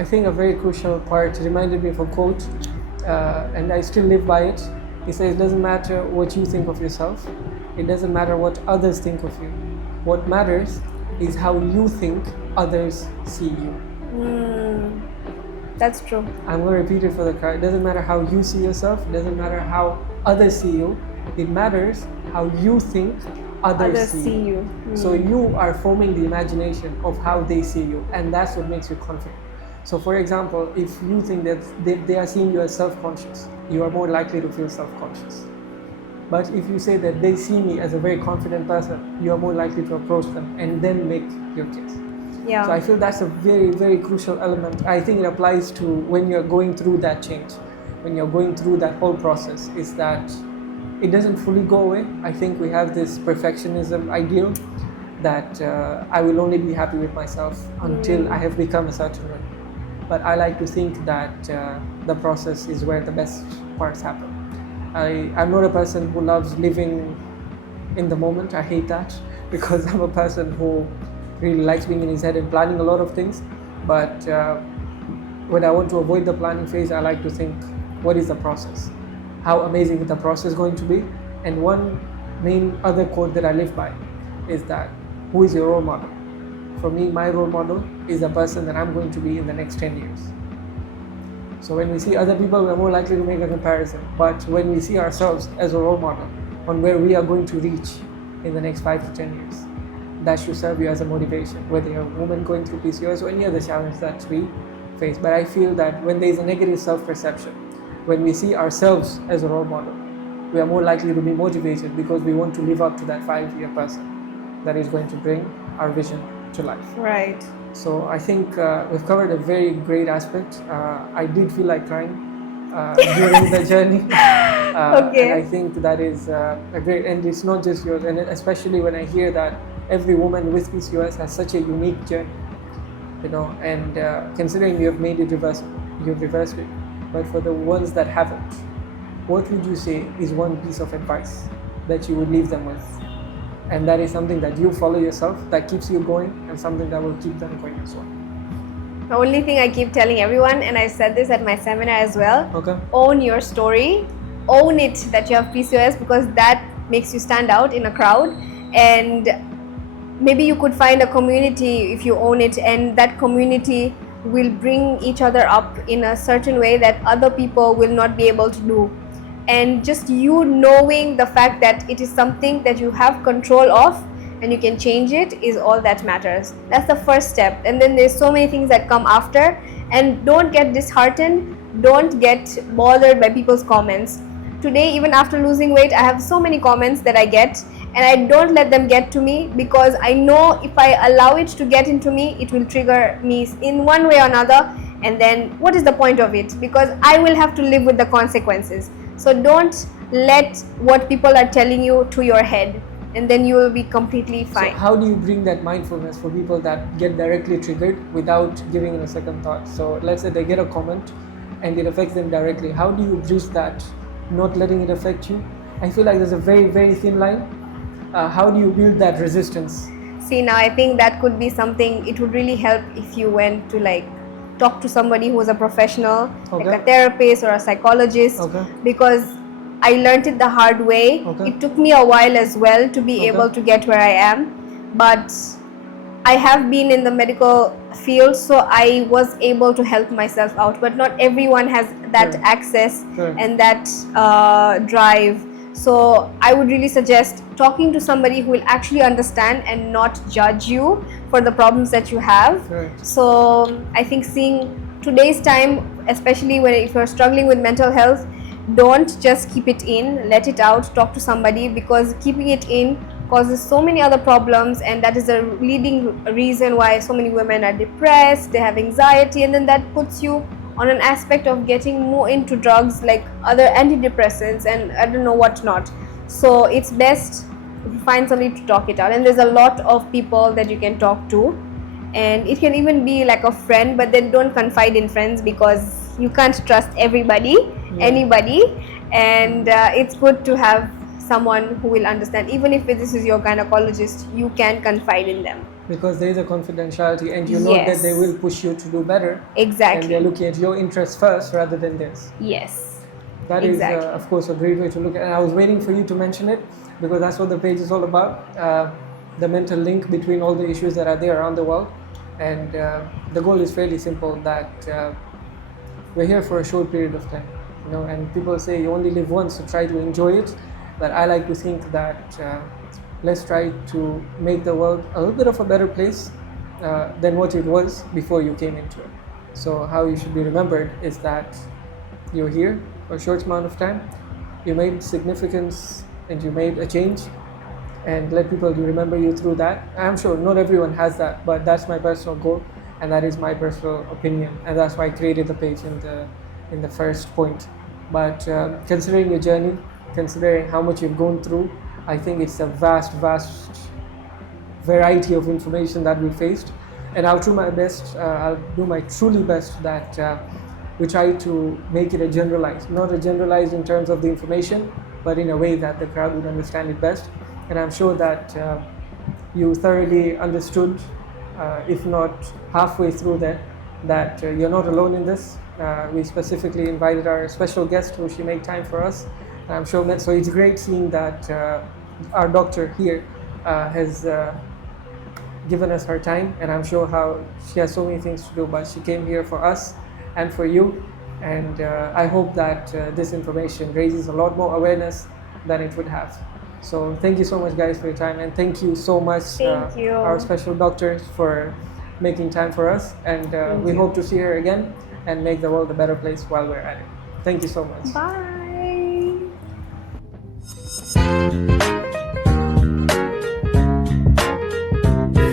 I think a very crucial part reminded me of a quote, and I still live by it. He says, it doesn't matter what you think of yourself. It doesn't matter what others think of you. What matters is how you think others see you. That's true. I'm going to repeat it for the crowd. It doesn't matter how you see yourself. It doesn't matter how others see you. It matters how you think others see you. So you are forming the imagination of how they see you, and that's what makes you confident. So for example, if you think that they are seeing you as self-conscious, you are more likely to feel self-conscious. But if you say that they see me as a very confident person, you are more likely to approach them and then make your case. Yeah. So I feel that's a very, very crucial element. I think it applies to when you're going through that change, when you're going through that whole process, is that it doesn't fully go away. I think we have this perfectionism ideal that I will only be happy with myself until I have become a certain way. But I like to think that the process is where the best parts happen. I'm not a person who loves living in the moment. I hate that because I'm a person who really likes being in his head and planning a lot of things. But when I want to avoid the planning phase, I like to think, what is the process? How amazing is the process going to be? And one main other quote that I live by is that, who is your role model? For me, my role model is the person that I'm going to be in the next 10 years. So when we see other people, we're more likely to make a comparison. But when we see ourselves as a role model on where we are going to reach in the next 5 to 10 years, that should serve you as a motivation, whether you're a woman going through PCOS or any other challenge that we face. But I feel that when there is a negative self-perception, when we see ourselves as a role model, we are more likely to be motivated because we want to live up to that 5-year person that is going to bring our vision to life. Right. So I think we've covered a very great aspect. I did feel like crying during the journey. Okay. And I think that is a great, and it's not just yours, and especially when I hear that every woman with PCOS has such a unique journey, and considering you've made it reversible, you've reversed it. But for the ones that haven't, what would you say is one piece of advice that you would leave them with? And that is something that you follow yourself, that keeps you going, and something that will keep them going as well. The only thing I keep telling everyone, and I said this at my seminar as well, own your story, own it that you have PCOS, because that makes you stand out in a crowd. And maybe you could find a community if you own it, and that community will bring each other up in a certain way that other people will not be able to do. And just you knowing the fact that it is something that you have control of and you can change it is all that matters. That's the first step. And then there's so many things that come after. And don't get disheartened, don't get bothered by people's comments. Today, even after losing weight, I have so many comments that I get, and I don't let them get to me, because I know if I allow it to get into me, it will trigger me in one way or another. And then what is the point of it? Because I will have to live with the consequences. So don't let what people are telling you to your head, and then you will be completely fine. So how do you bring that mindfulness for people that get directly triggered without giving it a second thought? So let's say they get a comment and it affects them directly. How do you bridge that, not letting it affect you? I feel like there's a very thin line. How do you build that resistance? See, now I think that could be something, it would really help if you went to talk to somebody who is a professional, like a therapist or a psychologist, because I learned it the hard way. It took me a while as well to be able to get where I am, but I have been in the medical field, so I was able to help myself out. But not everyone has that access and that drive. So I would really suggest talking to somebody who will actually understand and not judge you for the problems that you have. So I think seeing today's time, especially if you're struggling with mental health, don't just keep it in, let it out, talk to somebody, because keeping it in causes so many other problems, and that is a leading reason why so many women are depressed, they have anxiety, and then that puts you on an aspect of getting more into drugs like other antidepressants and I don't know what not. So it's best if you find somebody to talk it out, and there's a lot of people that you can talk to, and it can even be like a friend, but then don't confide in friends because you can't trust anybody, and it's good to have someone who will understand. Even if this is your gynecologist, you can confide in them. Because there is a confidentiality, and you know that they will push you to do better. Exactly. And they're looking at your interests first rather than theirs. Yes. That is, of course, a great way to look at it. And I was waiting for you to mention it because that's what the page is all about. The mental link between all the issues that are there around the world. And the goal is fairly simple, that we're here for a short period of time. You know, and people say you only live once, so try to enjoy it. But I like to think that let's try to make the world a little bit of a better place than what it was before you came into it. So how you should be remembered is that you're here for a short amount of time, you made significance and you made a change, and let people remember you through that. I'm sure not everyone has that, but that's my personal goal, and that is my personal opinion, and that's why I created the page in the first point. But considering your journey, considering how much you've gone through, I think it's a vast variety of information that we faced, and I'll do my best, I'll do my truly best that we try to make it not a generalized in terms of the information, but in a way that the crowd would understand it best. And I'm sure that you thoroughly understood, if not halfway through that you're not alone in this. We specifically invited our special guest, who she made time for us. And I'm sure so it's great seeing that our doctor here has given us her time, and I'm sure how she has so many things to do, but she came here for us and for you. And I hope that this information raises a lot more awareness than it would have. So thank you so much, guys, for your time, and thank you so much, our special doctors, for making time for us. And we hope to see her again and make the world a better place while we're at it. Thank you so much. Bye.